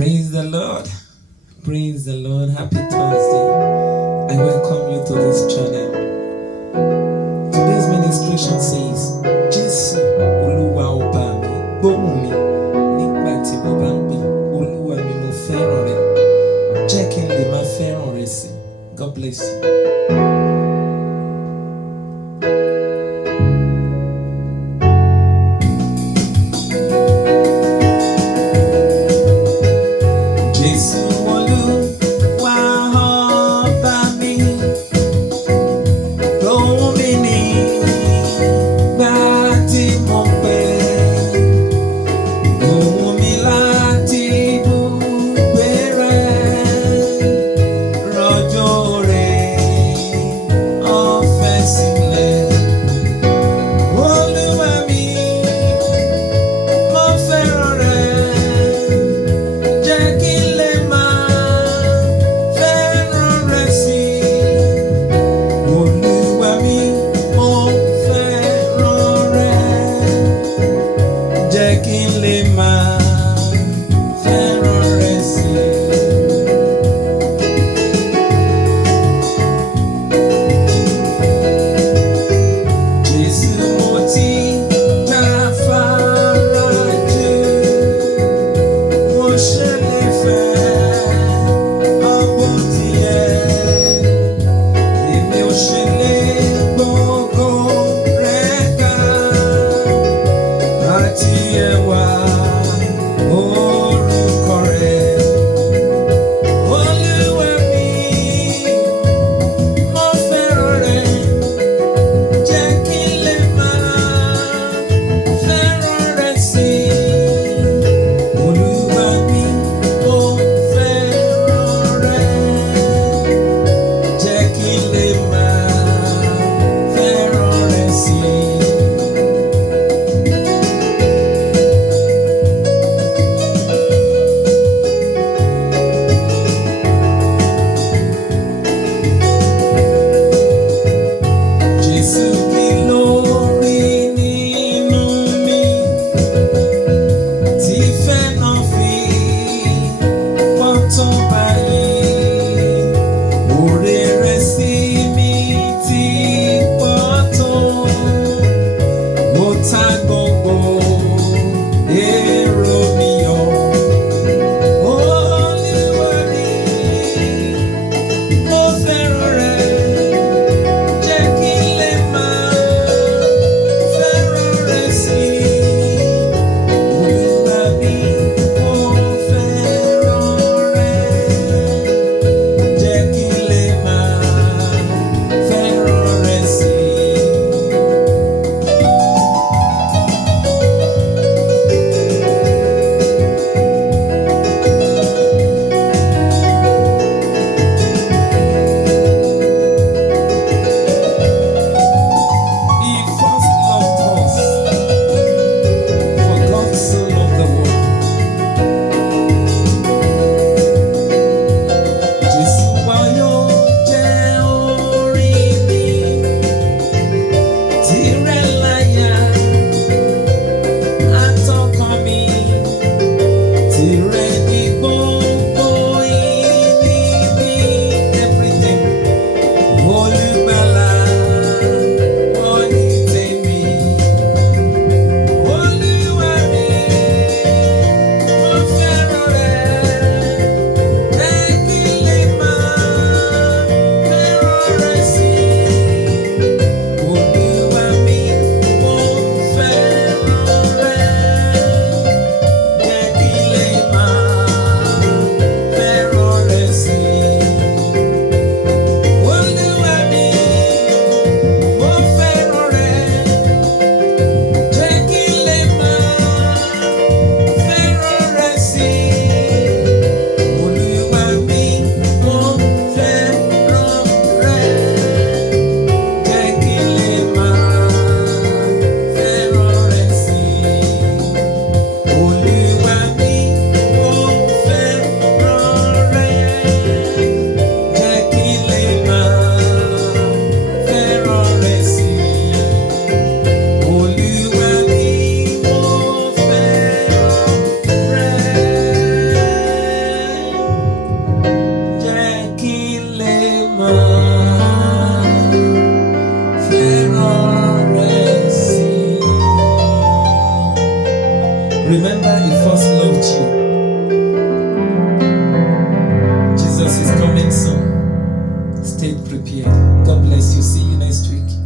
Praise the Lord. Praise the Lord. Happy Thursday. I welcome you to this channel. Today's ministration says, Jésù Olúwa ọba mi, gbóhùn mi nígbà tí mo bá ń pè, Olúwa mi mo fẹ́ràn rẹ, jẹ́ kí n lè máa fẹ́ràn rẹ sí. God bless you. Jésù Olúwa ọba mi, gbóhùn mi nígbà tí mo pè, Remember, He first loved you. Jesus is coming soon. Stay prepared. God bless you. See you next week.